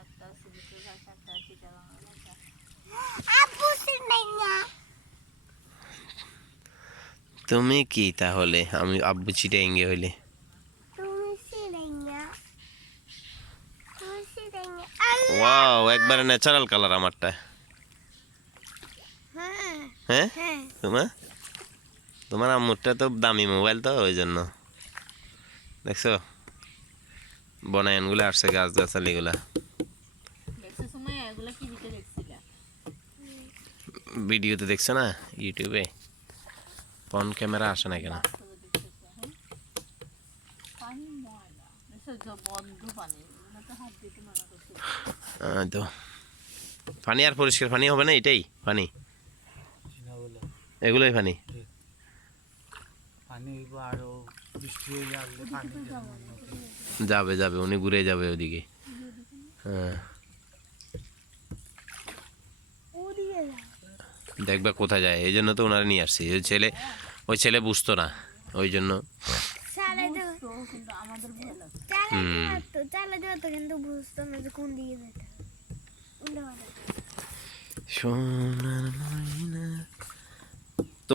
একটা আছে ভাষা একটা চিটাগাং ভাষা আব্বু সিনাইয়া তুমি কি তাহলে? আমি আব্বু চিটাঙ্গে হইলে ওয়াও একবারে ন্যাচারাল কালার আমারটা। হ্যাঁ। হ্যাঁ? হ্যাঁ। তোমার? তোমার আম্মুরটা তো দামি মোবাইল তো ওই জন্য। দেখছ? বনায়নগুলো আসছে গাছ গাছালিগুলা। এগুলো কি দিতে দেখছিলা? ভিডিওতে দেখছ না? ইউটিউবে? ফোন ক্যামেরা আসে না কেন? তো পানি আর পরিষ্কার পানি হবে না এটাই? পানি? এগুলোই পানি? যাবে যাবে উনি ঘুরে যাবে ওদিকে। হ্যাঁ। দেখবে কোথায় যায় এই জন্য তো ওনারা নিয়ে আসছি। ওই ছেলে ওই ছেলে বুঝতো না ওই জন্য। সোনার